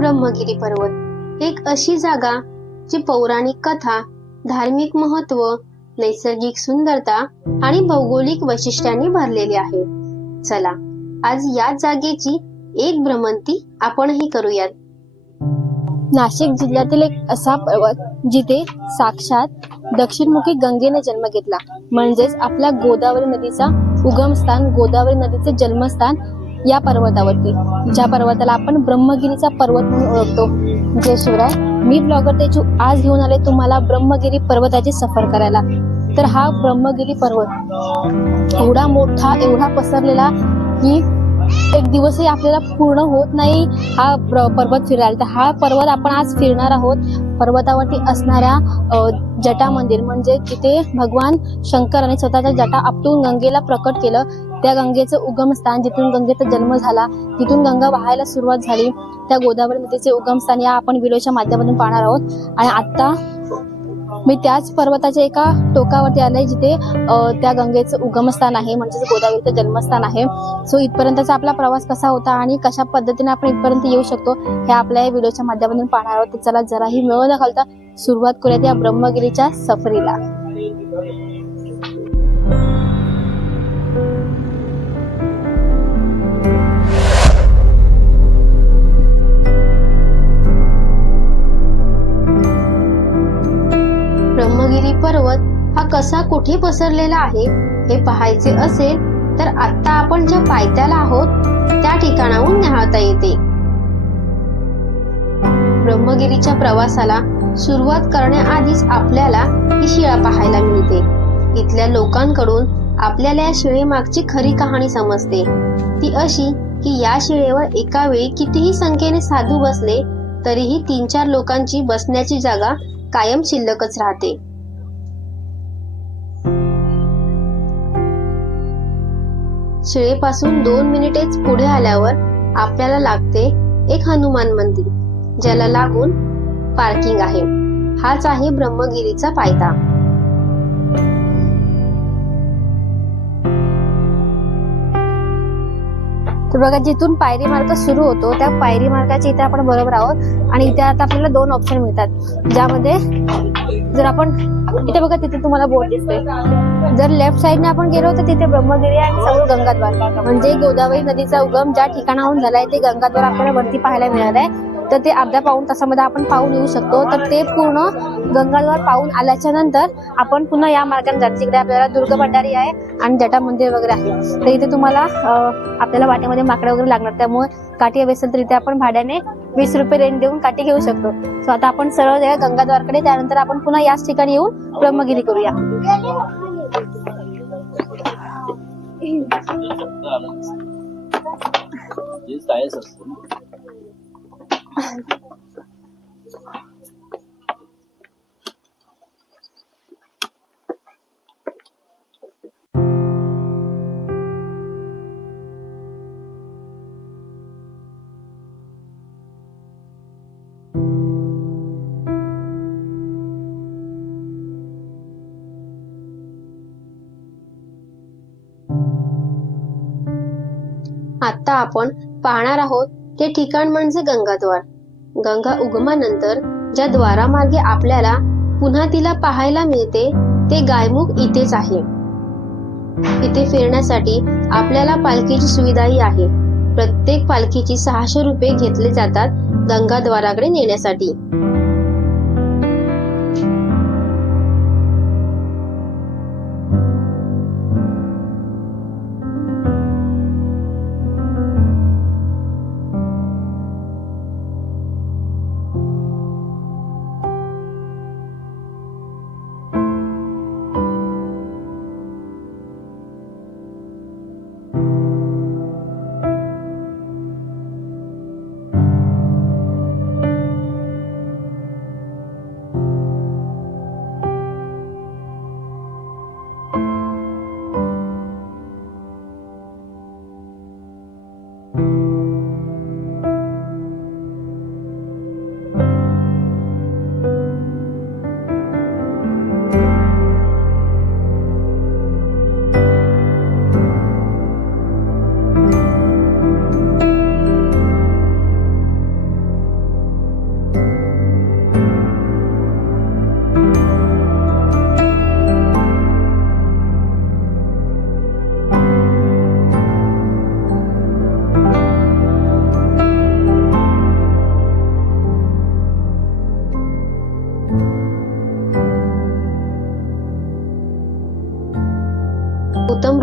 ब्रह्मगिरी पर्वत एक अशी जागा जी पौराणिक कथा, धार्मिक महत्व, नैसर्गिक सुंदरता आणि भौगोलिक वैशिष्ट्यांनी भरलेली आहे. चला आज या जागेची एक भ्रमंती आपणही करूयात. नाशिक जिल्ह्यातील एक असा पर्वत जिथे साक्षात दक्षिणमुखी गंगेने जन्म घेतला, म्हणजेच आपल्या गोदावरी नदीचा उगमस्थान, गोदावरी नदीचे जन्मस्थान या पर्वतावरती, ज्या पर्वताला आपण ब्रह्मगिरीचा पर्वत म्हणून ओळखतो. जय शिवराय. मी ब्लॉगर तेजू आज घेऊन आले तुम्हाला ब्रह्मगिरी पर्वताची सफर करायला. तर हा ब्रह्मगिरी पर्वत एवढा मोठा, एवढा पसरलेला की एक दिवसही आपल्याला पूर्ण होत नाही हा पर्वत फिरायला. तर हा पर्वत आपण आज फिरणार आहोत. पर्वतावरती असणाऱ्या जटा मंदिर, म्हणजे जिथे भगवान शंकराने स्वतःच्या जटा आपटून गंगेला प्रकट केलं, त्या गंगेचं उगमस्थान, जिथून गंगेचा जन्म झाला, जिथून गंगा वाहायला सुरुवात झाली, त्या गोदावरी नदीचे उगमस्थान या आपण व्हिडिओच्या माध्यमातून पाहणार आहोत. आणि आता मी त्याच पर्वताच्या एका टोकावरती आले जिथे त्या गंगेचं उगमस्थान आहे, म्हणजेच गोदावरीचं जन्मस्थान आहे. सो इथपर्यंतचा आपला प्रवास कसा होता आणि कशा पद्धतीने आपण इथपर्यंत येऊ शकतो हे आपल्या या व्हिडिओच्या माध्यमातून पाहणार आहोत. तर चला जराही वेळ न घालता सुरुवात करूयात या ब्रह्मगिरीच्या सफरीला. ब्रह्मगिरी पर्वत हा कसा कुठे पसरलेला आहे हे पाहायचे असेल तर आता आपण ज्या पायथ्याला आहोत त्या ठिकाणाहून निहाळता येते. ब्रह्मगिरीच्या प्रवासाला सुरुवात करण्याआधीच आपल्याला ही शिळा पाहायला मिळते. इथल्या लोकांकडून आपल्याला या शिळेमागची खरी कहाणी समजते. ती अशी की या शिळेवर एका वेळी कितीही संख्येने साधू बसले तरीही 3-4 लोकांची बसण्याची जागा कायम शिल्लकच राहते. शिळेपासून 2 मिनिटेच पुढे आल्यावर आपल्याला लागते एक हनुमान मंदिर, ज्याला लागून पार्किंग आहे. हाच आहे ब्रह्मगिरीचा पायथा. तर बघा, जिथून पायरी मार्ग सुरू होतो त्या पायरी मार्गाच्या इथे आपण बरोबर आहोत. आणि इथे आता आपल्याला 2 ऑप्शन मिळतात, ज्यामध्ये जर आपण इथे बघा, तिथे तुम्हाला बोर्ड दिसतोय. जर लेफ्ट साइडने आपण गेलो तर तिथे ब्रह्मगिरी आणि समोर गंगाद्वार, म्हणजे गोदावरी नदीचा उगम ज्या ठिकाणाहून झालाय ते गंगाद्वार आपल्याला वरती पाहायला मिळालं आहे. तर ते अर्ध्या पाऊण तासामध्ये आपण पाहून येऊ शकतो. तर ते पूर्ण गंगाद्वार पाहून आल्याच्या नंतर आपण पुन्हा या मार्गाने जातो, जिकडे आपल्याला दुर्ग भंडारी आहे आणि जटा मंदिर वगैरे आहे. तर इथे तुम्हाला आपल्याला वाटेमध्ये माकडे वगैरे लागणार, त्यामुळे काठी हवी असेल तर इथे आपण भाड्याने 20 रुपये रेंट देऊन काठी घेऊ शकतो. सो आता आपण सरळ जाऊया गंगाद्वारकडे, त्यानंतर आपण पुन्हा याच ठिकाणी येऊन ब्रह्मगिरी करूया. आता आपण पाहणार आहोत ते ठिकाण म्हणजे गंगाद्वार. गंगा उगमानंतर ज्या द्वारामार्गे आपल्याला पुन्हा तिला पाहायला मिळते ते गायमुख इथेच आहे. इथे फिरण्यासाठी आपल्याला पालखीची सुविधाही आहे. प्रत्येक पालखीची 600 रुपये घेतले जातात गंगाद्वाराकडे नेण्यासाठी.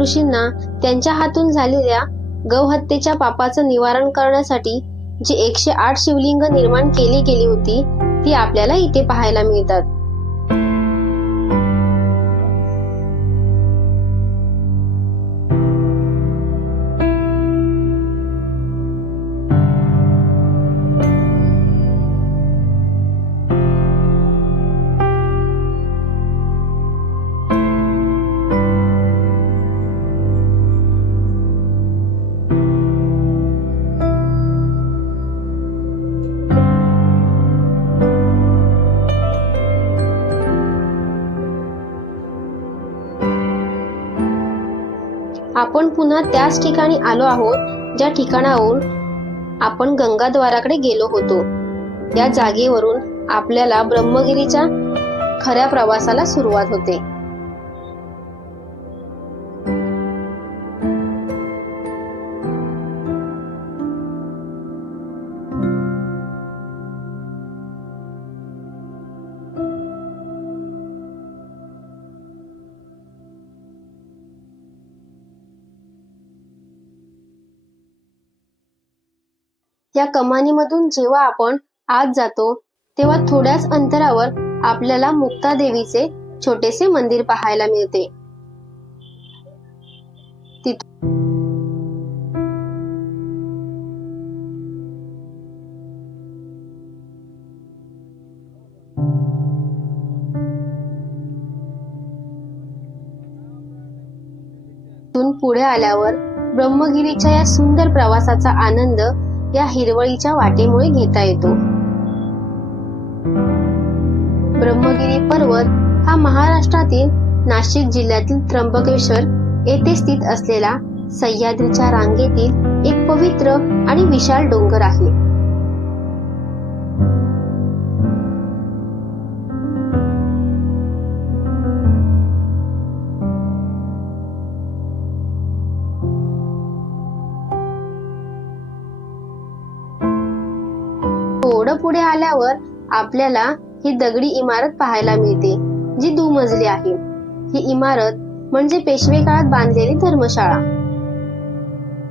ऋषींना त्यांच्या हातून झालेल्या गौहत्येच्या पापाचं निवारण करण्यासाठी जी 108 शिवलिंग निर्माण केली गेली होती ती आपल्याला इथे पाहायला मिळतात. आपण पुन्हा त्याच ठिकाणी आलो आहोत ज्या ठिकाणाहून आपण गंगाद्वाराकडे गेलो होतो. या जागेवरून आपल्याला ब्रह्मगिरीच्या खऱ्या प्रवासाला सुरुवात होते. या कमानीमधून जेव्हा आपण आत जातो तेव्हा थोड्याच अंतरावर आपल्याला मुक्तादेवीचे छोटेसे मंदिर पाहायला मिळते. तिथून पुढे आल्यावर ब्रह्मगिरीच्या या सुंदर प्रवासाचा आनंद या हिरवळीच्या वाटेमुळे घेता येतो. ब्रह्मगिरी पर्वत हा महाराष्ट्रातील नाशिक जिल्ह्यातील त्र्यंबकेश्वर येथे स्थित असलेला सह्याद्रीच्या रांगेतील एक पवित्र आणि विशाल डोंगर आहे. थोडं पुढे आल्यावर आपल्याला ही दगडी इमारत पाहायला मिळते जी दुमजली आहे. ही इमारत म्हणजे पेशवे काळात बांधलेली धर्मशाळा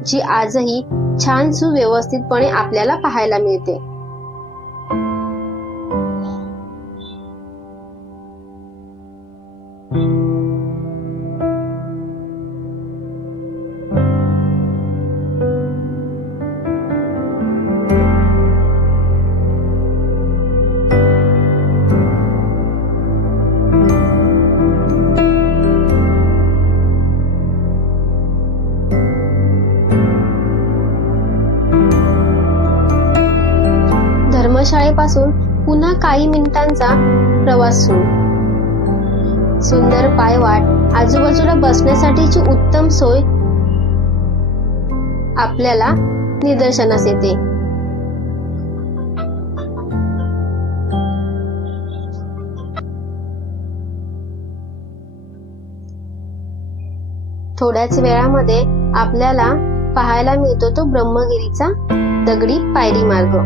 जी आजही छान सुव्यवस्थितपणे आपल्याला पाहायला मिळते. धर्मशाळेपासून पुन्हा काही मिनिटांचा प्रवास सुरू. सुंदर पायवाट, आजूबाजूला बसण्यासाठीची उत्तम सोय आपल्याला निदर्शनास येते. थोड्याच वेळामध्ये आपल्याला पाहायला मिळतो तो ब्रह्मगिरीचा दगडी पायरी मार्ग.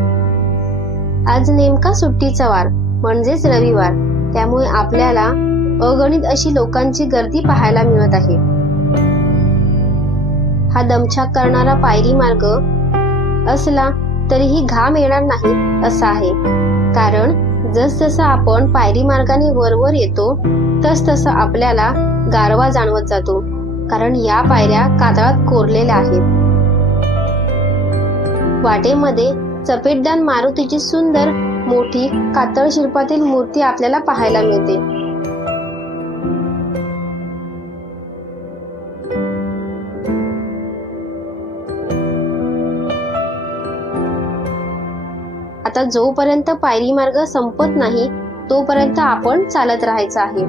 आज नेमका सुट्टीचा वार म्हणजेच रविवार, त्यामुळे आपल्याला अगणित अशी लोकांची गर्दी पाहायला मिळत आहे. हा दमछाक करणारा पायरी मार्ग असला तरीही घाम येणार नाही असा आहे, कारण जसजसं आपण पायरी मार्गाने वरवर येतो तस आपल्याला गारवा जाणवत जातो, कारण या पायऱ्या कातळात कोरलेल्या आहेत. वाटेमध्ये चपेटदान मारुतीची सुंदर मोठी कातळ शिल्पातील मूर्ती आपल्याला पाहायला मिळते. आता जोपर्यंत पायरी मार्ग संपत नाही तोपर्यंत आपण चालत राहायचं आहे.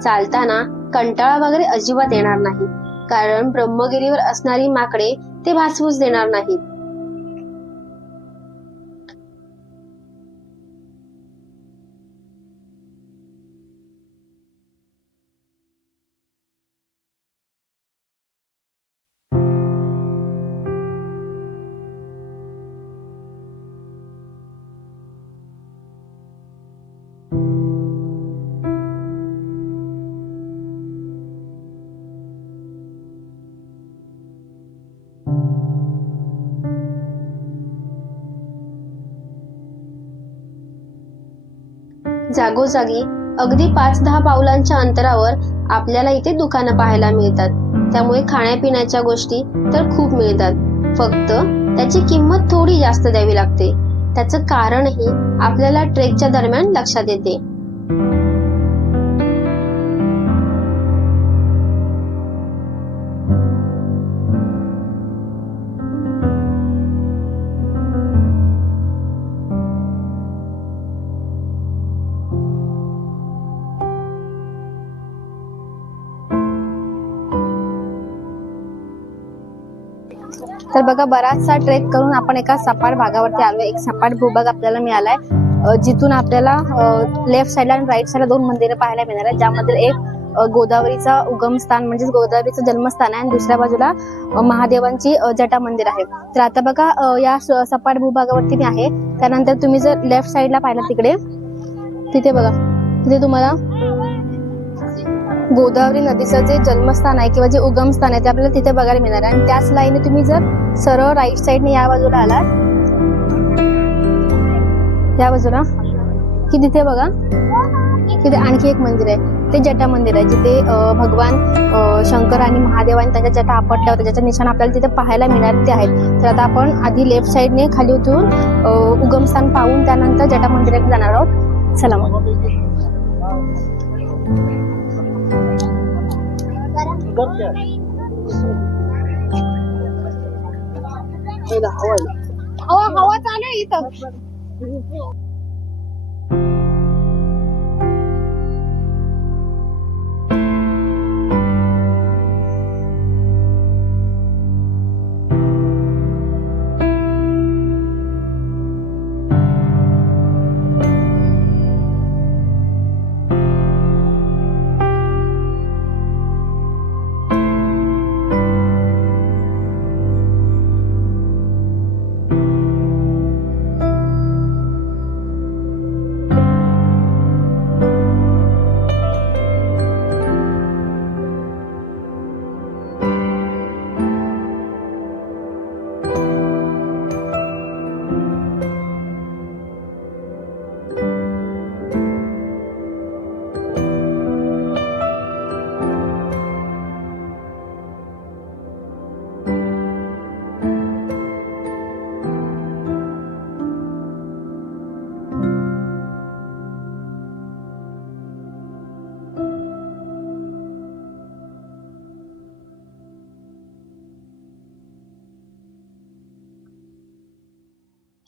चालताना कंटाळा वगैरे अजिबात येणार नाही, कारण ब्रह्मगिरीवर असणारी माकडे ते भासवूच देणार नाहीत. जागोजागी अगदी 5-10 पावलांच्या अंतरावर आपल्याला इथे दुकानं पाहायला मिळतात. त्यामुळे खाण्यापिण्याच्या गोष्टी तर खूप मिळतात, फक्त त्याची किंमत थोडी जास्त द्यावी लागते. त्याचं कारणही आपल्याला ट्रेकच्या दरम्यान लक्षात येते. तर बघा, बराचसा ट्रेक करून आपण एका सपाट भागावरती आलोय. एक सपाट भूभाग आपल्याला मिळालाय, जिथून आपल्याला लेफ्ट साईडला आणि राईट साईडला 2 मंदिरं पाहायला मिळणार आहेत, ज्यामध्ये एक गोदावरीचा उगमस्थान म्हणजेच गोदावरीचं जन्मस्थान आहे आणि दुसऱ्या बाजूला महादेवांची जटा मंदिर आहे. तर आता बघा, या सपाट भूभागावरती मी आहे. त्यानंतर तुम्ही जर लेफ्ट साईडला पाहिलं तिथे बघा, तिथे तुम्हाला गोदावरी नदीचं जे जन्मस्थान आहे किंवा जे उगमस्थान आहे ते आपल्याला तिथे बघायला मिळणार आहे. आणि त्याच लाईनने तुम्ही जर सरळ राईट साईडने या बाजूला आलात, या बाजूला की तिथे बघा, तिथे आणखी एक मंदिर आहे, ते जटा मंदिर आहे, जिथे भगवान शंकर आणि महादेवांनी त्यांच्या जटा आपटल्या होत्या, ज्याच्या निशाण आपल्याला तिथे पाहायला मिळणार ते आहेत. तर आता आपण आधी लेफ्ट साईडने खाली उतरून उगमस्थान पाहून त्यानंतर जटा मंदिराकडे जाणार आहोत. चला मग. हवा चालू आहे इथं.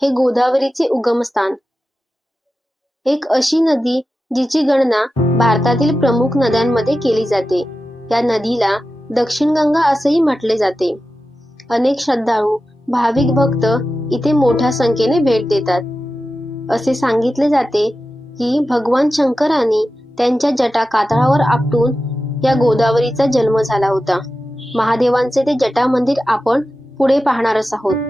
हे गोदावरीचे उगमस्थान. एक अशी नदी जिची गणना भारतातील प्रमुख नद्यांमध्ये केली जाते. या नदीला दक्षिण गंगा असेही म्हटले जाते. अनेक श्रद्धाळू, भाविक भक्त इथे मोठ्या संख्येने भेट देतात. असे सांगितले जाते की भगवान शंकरांनी त्यांच्या जटा कातळावर आपटून या गोदावरीचा जन्म झाला होता. महादेवांचे ते जटा मंदिर आपण पुढे पाहणारच आहोत.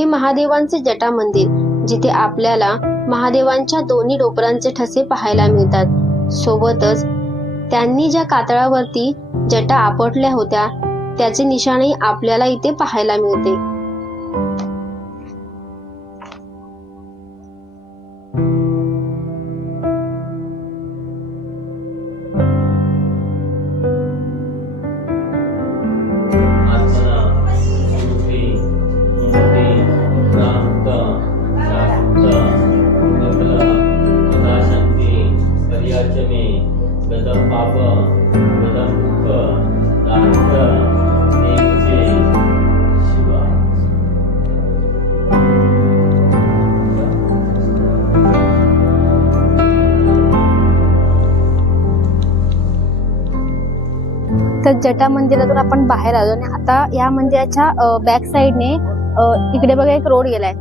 हे महादेवांचे जटा मंदिर, जिथे आपल्याला महादेवांच्या दोन्ही डोपरांचे ठसे पाहायला मिळतात. सोबतच त्यांनी ज्या कातळावरती जटा आपटल्या होत्या त्याचे निशाणही आपल्याला इथे पाहायला मिळते. तर जटा मंदिरातून आपण बाहेर आलो आणि आता या मंदिराच्या बॅक साइडने इकडे बघा एक रोड गेलाय,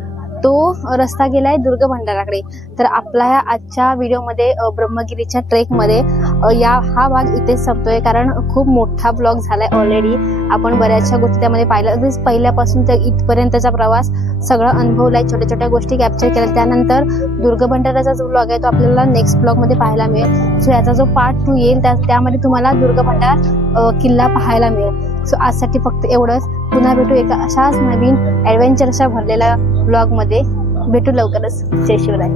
तो रस्ता गेलाय दुर्ग भंडाराकडे. तर आपला ह्या आजच्या व्हिडिओमध्ये ब्रह्मगिरीच्या ट्रेकमध्ये हा भाग इथेच संपतोय, कारण खूप मोठा ब्लॉग झालाय ऑलरेडी. आपण बऱ्याचशा गोष्टी त्यामध्ये पाहिल्या, पहिल्यापासून तर इथपर्यंतचा प्रवास सगळं अनुभवलाय, छोट्या छोट्या गोष्टी कॅप्चर केल्या. त्यानंतर दुर्ग भंडाराचा जो ब्लॉग आहे तो आपल्याला नेक्स्ट ब्लॉग मध्ये पाहायला मिळेल. सो याचा जो पार्ट 2 येईल त्यामध्ये तुम्हाला दुर्ग भंडार किल्ला पाहायला मिळेल. सो आजसाठी फक्त एवढंच. पुन्हा भेटू एका अशाच नवीन ऍडव्हेंचरच्या भरलेल्या ब्लॉग मध्ये. भेटू लवकरच. जय शिवराय.